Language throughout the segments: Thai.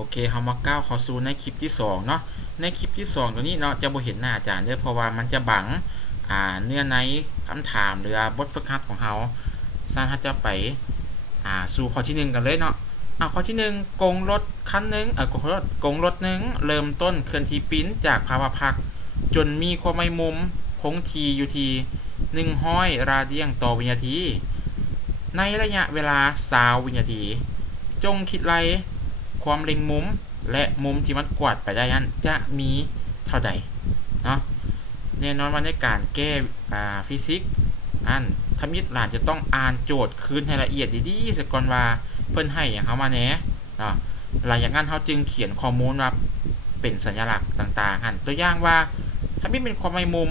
โอเคเฮามาก้าวเข้าสู่ในคลิปที่2เนาะในคลิปที่2ตัวนี้เนาะจะบ่เห็นหน้าอาจารย์เด้อเพราะว่ามันจะบังเนื้อในคำถามหรือบทฝึกหัดของเฮาซะเฮาจะไปสู่ข้อที่1กันเลยเนาะข้อที่1กงรถคันนึงกงรถนึงเริ่มต้นเคลื่อนที่ปิ้นจากภาวะพักจนมีความไม่มุมคงที่อยู่ที่100ราเดียงต่อวินาทีในระยะเวลา20วินาทีจงคิดไล่ความเล็งมุมและมุมที่มันกวาดไปได้นั้นจะมีเท่าใดเนาะแน่นอนว่าในการแก้ฟิสิกส์ทำยิดหลานจะต้องอ่านโจทย์คืนให้ละเอียดดีๆซะก่อนว่าเพิ่นให้อย่างเฮามาแหน่เนาะหลังจากนั้นเฮาจึงเขียนข้อมูลว่าเป็นสัญลักษณ์ต่างๆตัวอย่างว่าถ้ามีเป็นความไม่มุ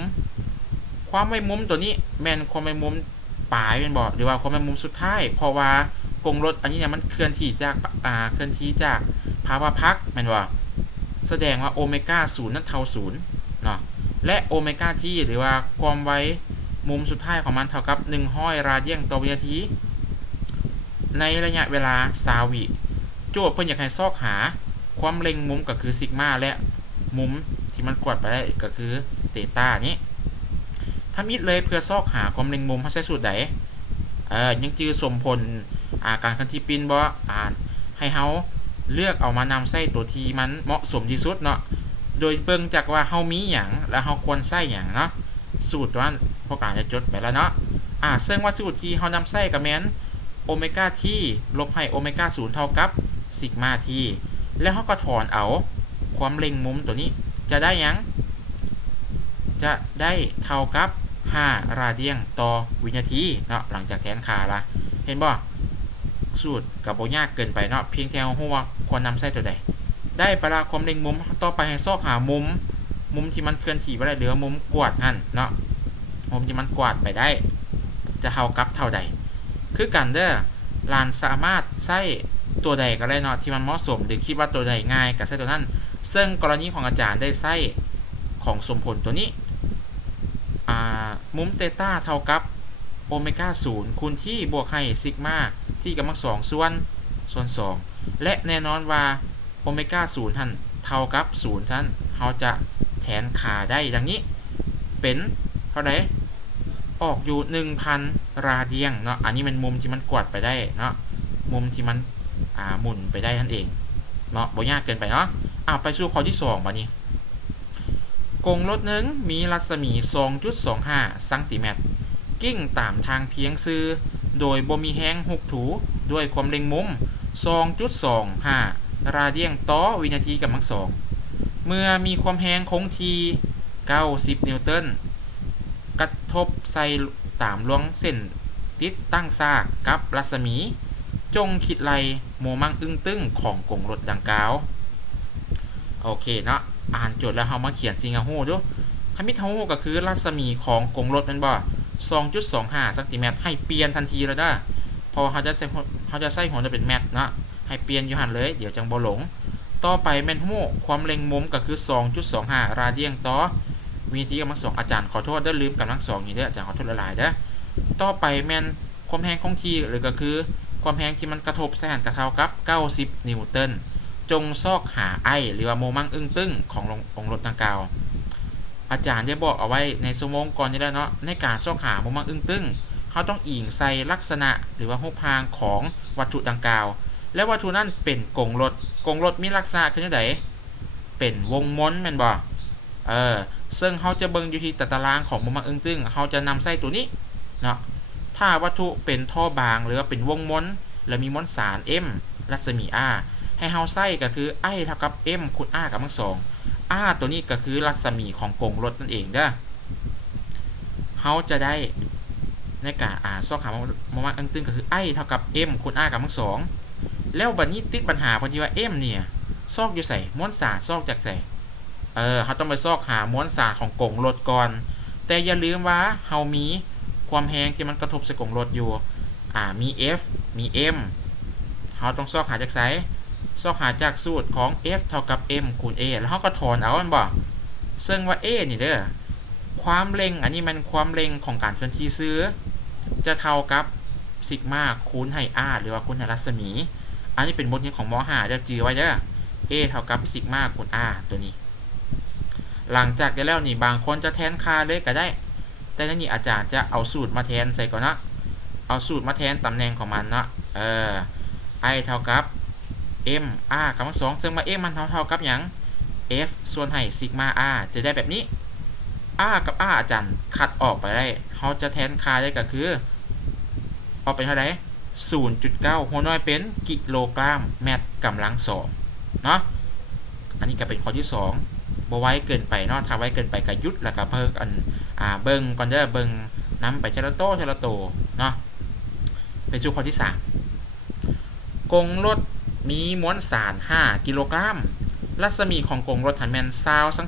มตัวนี้แม่นความไม่มุมปลายแม่นบ่หรือว่าความไม่มุมสุดท้ายเพราะว่ากงรถอันนี้เนี่ยมันเคลื่อนที่จากภาวะพักแม่นบ่แสดงว่าโอเมก้า0นั้นเท่า0เนาะและโอเมก้าที่หรือว่าความไวมุมสุดท้ายของมันเท่ากับ100ราเดียงต่อวินาทีในระยะเวลา20วิโจทย์เพิ่นอยากให้ซอกหาความเล็งมุมก็คือซิกมาและมุมที่มันกวาดไปได้ก็คือเตต้านี้ทำอิดเลยเพื่อซอกหาความเล็งมุมเฮาใช้สูตรใดยังจือสมผลการคันที่ปินบ่ให้เฮาเลือกเอามานำใส่ตัวที่มันเหมาะสมที่สุดเนาะโดยเบิ่งจากว่าเฮามีหยังและเฮาควรใส่หยังเนาะสูตรนั้นพวกจะจดไปแล้วเนาะซึ่งว่าสูตรที่เฮานำใส่ก็แม่นโอเมก้าทีลบให้โอเมก้า0เท่ากับซิกมาทีแล้วเฮาก็ถอนเอาความเล็งมุมตัวนี้จะได้หยังจะได้เท่ากับ5ราเดียงต่อวินาทีเนาะหลังจากแทนค่าละเห็นบ่สูตรก็บ่ยากเกินไปเนาะเพียงแค่ฮู้ว่าควรนำใส่ตัวใดได้ปราความเล็งมุมต่อไปให้ซอกหามุมที่มันเคลื่อนที่ไปได้หรือมุมกวาดหั่นเนาะมุมที่มันกวาดไปได้จะเท่ากับเท่าใดคือกันเด้อหลานสามารถใช้ตัวใดก็ได้เนาะที่มันเหมาะสมหรือคิดว่าตัวใดง่ายก็ใช้ตัวนั้นซึ่งกรณีของอาจารย์ได้ใช้ของสมผลตัวนี้มุมเตต้าเท่ากับโอเมก้า0คูณที่บวกให้ซิกมาที่กำลัง2ส่วน2และแน่นอนว่าโอเมก้า0ท่านเท่ากับ0ท่านเราจะแทนค่าได้ดังนี้เป็นเท่าไหร่ออกอยู่ 1,000 ราเดียงเนาะอันนี้เป็นมุมที่มันกวาดไปได้เนาะมุมที่มันหมุนไปได้นั่นเองเนาะบ่ยากเกินไปเนาะไปสู่ข้อที่2บัดนี้กงรถนึงมีรัศมี 2.25 เซนติเมตรกิ้งตามทางเพียงซื้อโดยบ่มีแห้งหุกถูด้วยความเล็งมุม 2.25 ราเดียงต่อวินาทีกับมัง2เมื่อมีความแห้งคงที่90 นิวตันกระทบใส่ตามลวงเส้นติดตั้งซากกับรัศมีจงคิดไล่โมมังอึ้งตึ้งของกงรถดังกล่าวโอเคเนาะอ่านโจทย์แล้วเฮามาเขียนซิงฮู้ดูถ้ามิฮู้ก็คือรัศมีของกงรถแม่นบ่ 2.25 เซนติเมตรให้เปลี่ยนทันทีเลยเด้อเพราะเฮาจะใส่หัวจะเป็นแมตเนาะให้เปลี่ยนอยู่หั่นเลยเดี๋ยวจังบ่หลงต่อไปแม่นฮู้ความเล็งมุมก็คือ 2.25 ราเดียงต่อวินาทีกำลัง2อาจารย์ขอโทษเด้อลืมกำลัง2นี่เด้ออาจารย์ขอโทษหลายๆเด้อต่อไปแม่นความแรงคงที่หรือก็คือความแรงที่มันกระทบใส่กันก็เท่ากับ90 นิวตันจงซอกหาไอหรือว่าโมมังอึ้งตึ้งของรถดังกล่าวอาจารย์ได้บอกเอาไว้ในสมองก่อนนี้แล้วเนาะในการซอกหาโมมังอึ้งตึ้งเขาต้องอิงใส่ลักษณะหรือว่ารูปร่างของวัตถุดังกล่าวและวัตถุนั้นเป็นกงรถมีลักษณะคือจังได๋เป็นวงม้วนแม่นบ่ซึ่งเขาจะเบิ่งอยู่ที่ตารางของโมมังอึ้งตึ้งเขาจะนำใส่ตัวนี้เนาะถ้าวัตถุเป็นท่อบางหรือว่าเป็นวงม้วนและมีมวลสาร M รัศมี Rให้เฮาใส่ก็คือ I เท่ากับ M คูณ R กับทั้ง2 R ตัวนี้ก็คือรัศมีของกงรถนั่นเองเด้อเฮาจะได้ในการซอกหาโมมังอึ้งตึ้งก็คือ I เท่ากับ M คูณ R กับทั้ง2แล้วบัดนี้ติดปัญหาพอดีว่า M เนี่ยซอกอยู่ไสมวลสารซอกจากไสเขาต้องไปซอกหามวลสารของกงรถก่อนแต่อย่าลืมว่าเฮามีความแรงที่มันกระทบใส่กงรถอยู่มี F มี M เฮาต้องซอกหาจากไสซอกหาจากสูตรของ F เท่ากับ M คูณ A แล้วเฮาก็ถอนเอามันบ่ซึ่งว่า A นี่เด้อความเร่งอันนี้มันความเร่งของการเคลื่อนที่ซื้อจะเท่ากับซิกมาคูณให้ R หรือว่าคูณให้รัศมีอันนี้เป็นบทเรียนของม.5 จะจื้อไว้เด้อ A เท่ากับซิกมาคูณ R ตัวนี้หลังจากได้แล้วนี่บางคนจะแทนค่าเลยก็ได้แต่ในนี้อาจารย์จะเอาสูตรมาแทนใส่ก่อนนะเอาสูตรมาแทนตำแหน่งของมันเนาะI เท่ากับ M R กำลังสองซึ่งมา M มันเท่ากับหยัง F ส่วนให้ซิกมา R จะได้แบบนี้ R กับ R อาจารย์คัดออกไปได้เขาจะแทนค่าได้ก็คือออกเป็นเท่าไหร่ 0.9 หัวน้อยเป็นกิโลกรัมแมตรกำลังสองเนาะอันนี้ก็เป็นข้อที่2บ่ไว้เกินไปเนาะถ้าไว้เกินไปก็หยุดแล้วก็เพิ่งเบิ่งก่อนเด้อเบิ่งนำไปเทละโตเนาะไปสู่ข้อที่3กงรถมีมวลสาร5กิโลกรัมรัศมีของกงรถหันแม่น20ซน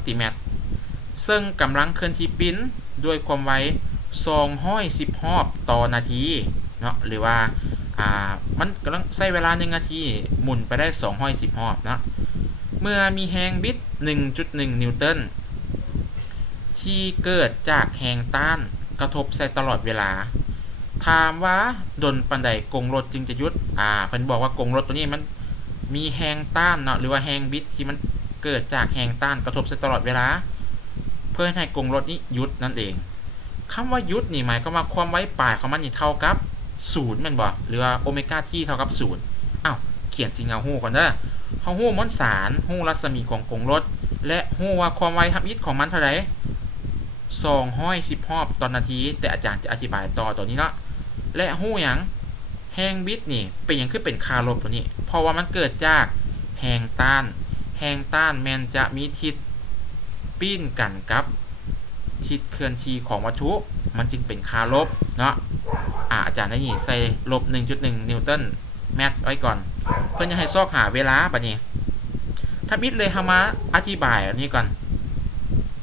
ซึ่งกำลังเคลื่อนที่ปิ้นด้วยความไว210รอบต่อนาทีเนาะหรือว่ามันกำลังใช้เวลา1นาทีหมุนไปได้210รอบเนาะเมื่อมีแรงบิด 1.1 นิวตันที่เกิดจากแรงต้านกระทบใส่ตลอดเวลาถามว่าดนปันใดกงรถจึงจะหยุดเพิ่นบอกว่ากงรถตัวนี้มันมีแรงต้านเนาะหรือว่าแรงบิดที่มันเกิดจากแรงต้านกระทบใส่ตลอดเวลาเพื่อให้กงรถนี้หยุดนั่นเองคำว่าหยุดนี่หมายความว่าความไวปลายของมันนี่เท่ากับ0แม่นบ่หรือว่าโอเมก้าที่เท่ากับ0เขียนสิงเอาฮู้ก่อนเด้อเฮาฮู้มวลสารฮู้รัศมีของกงรถและฮู้ว่าความไวทับอิฐของมันเท่าไหร่210รอบต่อนาทีแต่อาจารย์จะอธิบายต่อตัวนี้เนาะและฮู้หยังแรงบิดนี่เป็นหยังคือเป็นค่าลบตัวนี้เพราะว่ามันเกิดจากแรงต้านแม่นจะมีทิศปิ้นกันกับทิศเคลื่อนที่ของวัตถุมันจึงเป็นค่าลบเนาะอาจารย์ได้นี่ใส่ลบ 1.1 นิวตันแมตรไว้ก่อนเพื่อจะให้ซอกหาเวลาบัดนี้ถ้าบิดเลยเฮามาอธิบายอันนี้ก่อน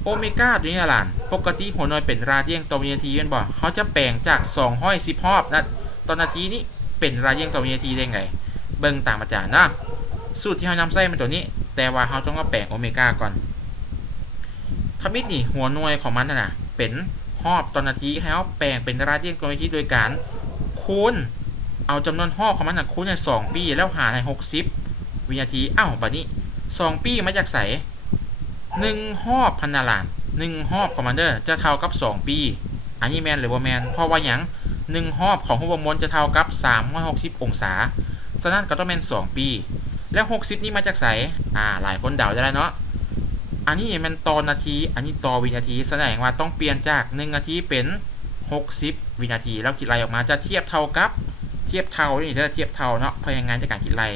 โอเมก้าตัวนี้ล่ะปกติหัวหน่วยเป็นราเดียนต่อวินาทีแม่นบ่เฮาจะแปลงจาก210รอบนะต่อนาทีนี้เป็นราเดียนต่อวินาทีได้ไงเบิ่งตามอาจารย์นะสูตรที่เฮานำใส่มันตัวนี้แต่ว่าเฮาต้องมาแปลงโอเมก้าก่อนถ้าบิดนี่หัวหน่วยของมันน่ะเป็นรอบต่อนาทีให้เฮาแปลงเป็นราเดียนต่อวินาทีโดยการคูณเอาจำนวนรอบของมันน่ะคูณให้2ปีแล้วหารให้60วินาทีบัดนี้2ปีมาจากไส1รอบพันนาล้าน1รอบของมันเด้อจะเท่ากับ2ปีอันนี้แม่นหรือบ่แม่นเพราะว่าหยัง1รอบของหัวมวลจะเท่ากับ360องศาฉะนั้นก็ต้องแม่น2ปีแล้ว60นี่มาจากไสหลายคนเดาได้แล้วเนาะอันนี้มันต่อนาทีอันนี้ต่อวินาทีแสดงว่าต้องเปลี่ยนจาก1นาทีเป็น60วินาทีแล้วคิดไล่ออกมาจะเทียบเท่านี่เด้อเทียบเท่าเนาะพลังงานจากการคิดไล่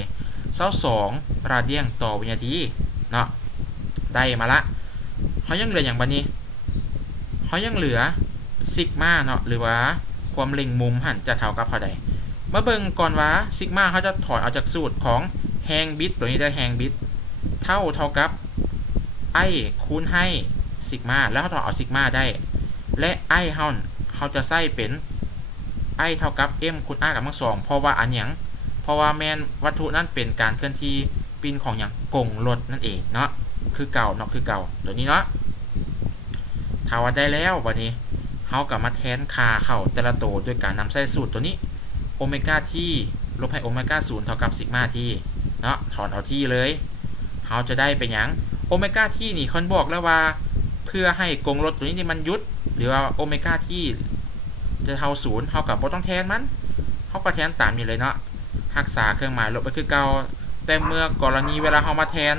22ราเดียนต่อวินาทีเนาะได้มาละเขายังเหลืออย่างบัดนี้เขายังเหลือซิกมาเนาะหรือว่าความเล็งมุมหันจะเท่ากับเท่าใดมาเบิ่งก่อนว่าซิกมาเขาจะถอดเอาจากสูตรของแฮงบิดตัวนี้ได้แฮงบิดเท่ากับไอคูณให้ซิกมาแล้วเขาถอดเอาซิกมาได้และไอเขาจะใส่เป็นไอเท่ากับ m คูณ r กับทั้งสองเพราะว่าอันหยังเพราะว่าแมนวัตถุนั้นเป็นการเคลื่อนที่ปิ้นของอย่างกงรถนั่นเองเนาะคือเก่าตัวนี้เนาะถ้าว่าได้แล้ววันนี้เขากลับมาแทนค่าเข้าแต่ละตัวด้วยการนำใส่สูตรตัวนี้โอเมก้าที่ลบให้โอเมก้า0เท่ากับซิกมาที่เนาะถอนเอาที่เลยเขาจะได้เป็นอย่างโอเมก้าที่นี่คนบอกแล้วว่าเพื่อให้กงรถตัวนี้มันหยุดหรือว่าโอเมก้าที่จะเท่า0เขากับบ่ต้องแทนมันเขาก็แทนตามนี้เลยเนาะรักษาเครื่องหมายลบไปคือเก่าแต่เมื่อกรณีเวลาเขามาแทน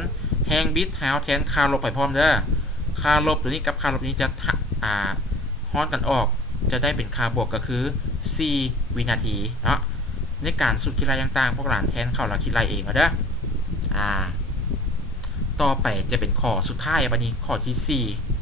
แฮงบิดให้เอาแทนค่าลบไปพร้อมเด้อค่าลบตัวนี้กับค่าลบนี้จะฮ้อนกันออกจะได้เป็นค่าบวกก็คือ4วินาทีเนาะในการสุดคิดไรต่างๆพวกหลานแทนเข้าหลักคิดไรเองเด้อต่อไปจะเป็นข้อสุดท้ายบัดนี้ข้อที่4